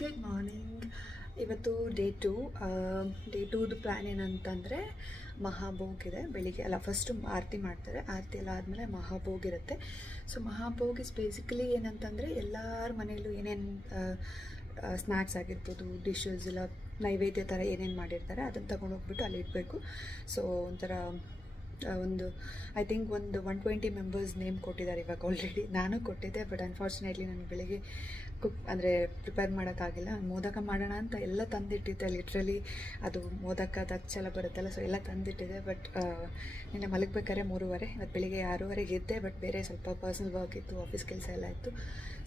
Good morning. ಇವತ್ತು day ಟೂದು plan ಏನಂತಂದರೆ ಮಹಾಭೋಗ್ ಇದೆ. ಬೆಳಿಗ್ಗೆ ಅಲ್ಲ, ಫಸ್ಟು ಆರತಿ ಮಾಡ್ತಾರೆ. ಆರತಿ ಎಲ್ಲ ಆದಮೇಲೆ ಮಹಾಭೋಗ್ ಇರುತ್ತೆ. ಸೊ ಮಹಾಭೋಗ್ ಇಸ್ ಬೇಸಿಕಲಿ ಏನಂತಂದರೆ ಎಲ್ಲರ ಮನೆಯಲ್ಲೂ ಏನೇನು ಸ್ನ್ಯಾಕ್ಸ್ ಆಗಿರ್ಬೋದು, ಡಿಶಸ್ ಇಲ್ಲ ನೈವೇದ್ಯ ಥರ ಏನೇನು ಮಾಡಿರ್ತಾರೆ ಅದನ್ನು ತೊಗೊಂಡೋಗ್ಬಿಟ್ಟು ಅಲ್ಲಿ ಇಡಬೇಕು. ಸೊ ಒಂಥರ ಐ ಥಿಂಕ್ 120 ಮೆಂಬರ್ಸ್ ನೇಮ್ ಕೊಟ್ಟಿದ್ದಾರೆ ಇವಾಗ ಆಲ್ರೆಡಿ. ನಾನು ಕೊಟ್ಟಿದ್ದೆ, ಬಟ್ ಅನ್ಫಾರ್ಚುನೇಟ್ಲಿ ನನಗೆ ಬೆಳಿಗ್ಗೆ ಪ್ರಿಪೇರ್ ಮಾಡೋಕ್ಕಾಗಿಲ್ಲ. ಮೋದಕ ಮಾಡೋಣ ಅಂತ ಎಲ್ಲ ತಂದಿಟ್ಟಿದ್ದೆ, ಲಿಟ್ರಲಿ ಅದು ಮೋದಕ ದಚ್ಚೆಲ್ಲ ಬರುತ್ತಲ್ಲ, ಸೊ ಎಲ್ಲ ತಂದಿಟ್ಟಿದೆ. ಬಟ್ ನಿನ್ನೆ ಮಲಗಬೇಕಾದ್ರೆ 3:30, ಇವತ್ತು ಬೆಳಿಗ್ಗೆ 6:30 ಎದ್ದೆ. ಬಟ್ ಬೇರೆ ಸ್ವಲ್ಪ ಪರ್ಸ್ನಲ್ ವರ್ಕ್ ಇತ್ತು, ಆಫೀಸ್ ಕೆಲಸ ಎಲ್ಲ ಇತ್ತು,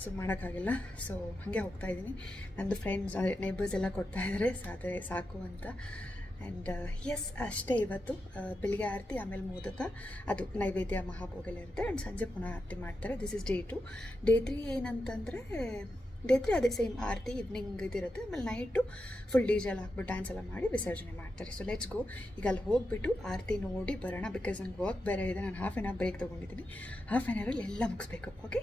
ಸೊ ಮಾಡೋಕ್ಕಾಗಿಲ್ಲ. ಸೊ ಹಾಗೆ ಹೋಗ್ತಾಯಿದ್ದೀನಿ. ನಂದು ಫ್ರೆಂಡ್ಸ್ ಅಂದರೆ ನೇಬರ್ಸ್ ಎಲ್ಲ ಕೊಡ್ತಾಯಿದ್ದಾರೆ, ಅದೇ ಸಾಕು ಅಂತ. ಆ್ಯಂಡ್ ಎಸ್, ಅಷ್ಟೇ. ಇವತ್ತು ಬೆಳಿಗ್ಗೆ ಆರತಿ, ಆಮೇಲೆ ಮೋದಕ, ಅದು ನೈವೇದ್ಯ ಮಹಾಭೋಗೆಲ್ಲ ಇರುತ್ತೆ. ಆ್ಯಂಡ್ ಸಂಜೆ ಪುನಃ ಆರತಿ ಮಾಡ್ತಾರೆ. This is day 2. ಡೇ 3 ಏನಂತಂದರೆ ಡೇ 3 ಅದೇ ಸೇಮ್ ಆರತಿ ಈವ್ನಿಂಗ್ ಇದಿರುತ್ತೆ. ಆಮೇಲೆ ನೈಟು ಫುಲ್ ಡಿ ಜೆ ಎಲ್ಲ ಹಾಕ್ಬಿಟ್ಟು ಡ್ಯಾನ್ಸ್ ಎಲ್ಲ ಮಾಡಿ ವಿಸರ್ಜನೆ ಮಾಡ್ತಾರೆ. So let's go. ಈಗ ಅಲ್ಲಿ ಹೋಗಿಬಿಟ್ಟು ಆರತಿ ನೋಡಿ ಬರೋಣ. ಬಿಕಾಸ್ ನಂಗೆ ವರ್ಕ್ ಬೇರೆ ಇದೆ. ನಾನು ಹಾಫ್ ಆನ್ ಅವರ್ ಬ್ರೇಕ್ ತೊಗೊಂಡಿದ್ದೀನಿ. ಹಾಫ್ ಆನ್ ಅವರಲ್ಲಿ ಎಲ್ಲ ಮುಗಿಸ್ಬೇಕು. ಓಕೆ.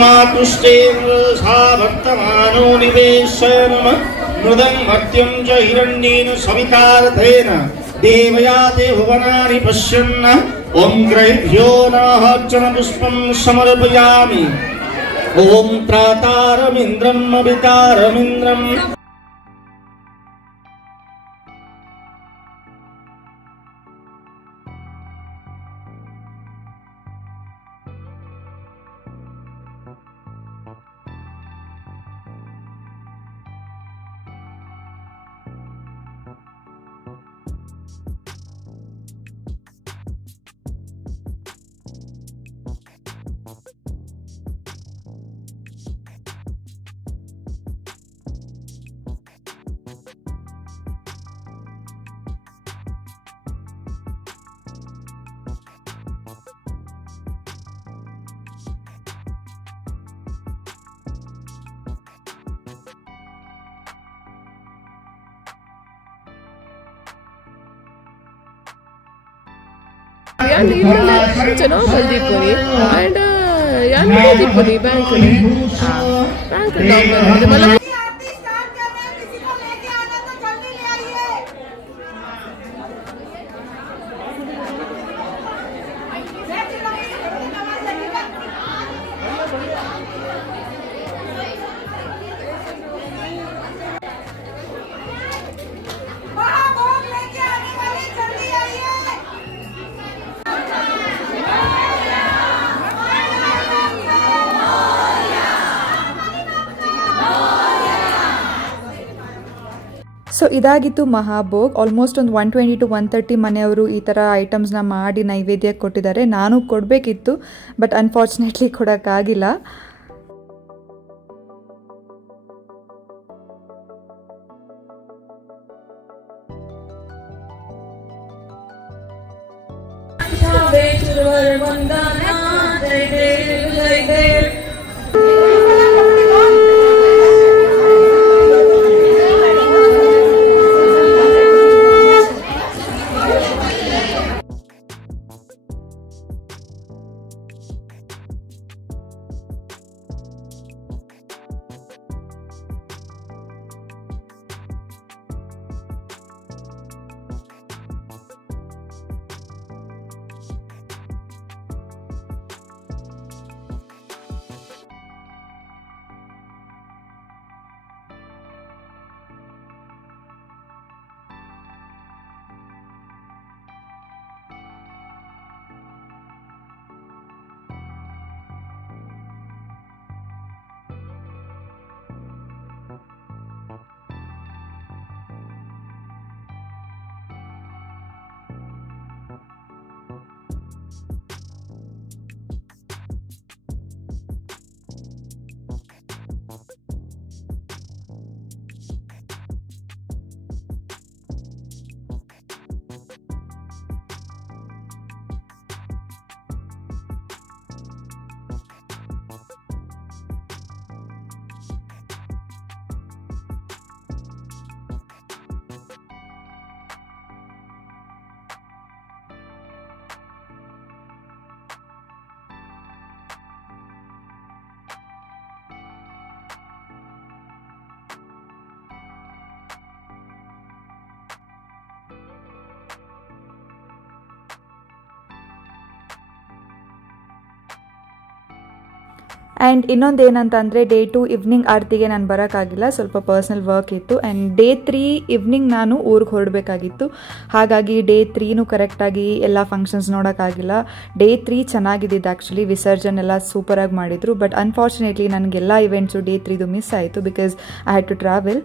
मातुष्टेन्द्रसा वर्तमानो निवेशनम मृदं मर्त्यं च हिरण्येन सवितार्थेन देवयाते भुवनानि पश्यन् ॐ ग्रहिभ्यो नमः अर्चनपुष्पं समर्पयामि। ॐ त्रातारमिन्द्रं अवितारमिन्द्रम् ಚೆನ್ನಾಗಿ ಬಂದಿದ್ದೀನಿ. ಆ್ಯಂಡ್ ಯಾರು ಬಂದಿದ್ದೀನಿ ಬ್ಯಾಂಕಲ್ಲಿ ಸೊ ಇದಾಗಿತ್ತು ಮಹಾಭೋಗ್. ಆಲ್ಮೋಸ್ಟ್ ಒಂದು 120 to 130 ಮನೆಯವರು ಈ ಥರ ಐಟಮ್ಸ್ನ ಮಾಡಿ ನೈವೇದ್ಯ ಕೊಟ್ಟಿದ್ದಾರೆ. ನಾನು ಕೊಡಬೇಕಿತ್ತು, ಬಟ್ ಅನ್ಫಾರ್ಚುನೇಟ್ಲಿ ಕೊಡೋಕ್ಕಾಗಿಲ್ಲ. ಆ್ಯಂಡ್ ಇನ್ನೊಂದು ಏನಂತಂದರೆ ಡೇ 2 ಈವ್ನಿಂಗ್ ಆರತಿಗೆ ನಾನು ಬರೋಕ್ಕಾಗಿಲ್ಲ, ಸ್ವಲ್ಪ ಪರ್ಸ್ನಲ್ ವರ್ಕ್ ಇತ್ತು. ಆ್ಯಂಡ್ ಡೇ 3 ಈವ್ನಿಂಗ್ ನಾನು ಊರಿಗೆ ಹೊರಡಬೇಕಾಗಿತ್ತು. ಹಾಗಾಗಿ ಡೇ 3ನೂ ಕರೆಕ್ಟಾಗಿ ಎಲ್ಲ ಫಂಕ್ಷನ್ಸ್ ನೋಡೋಕ್ಕಾಗಿಲ್ಲ. ಡೇ 3 ಚೆನ್ನಾಗಿದ್ದಿದ್ದು ಆ್ಯಕ್ಚುಲಿ, ವಿಸರ್ಜನ್ ಎಲ್ಲ ಸೂಪರಾಗಿ ಮಾಡಿದರು. ಬಟ್ ಅನ್ಫಾರ್ಚುನೇಟ್ಲಿ ನನಗೆಲ್ಲ ಇವೆಂಟ್ಸು ಡೇ 3ದು ಮಿಸ್ ಆಯಿತು because I had to travel.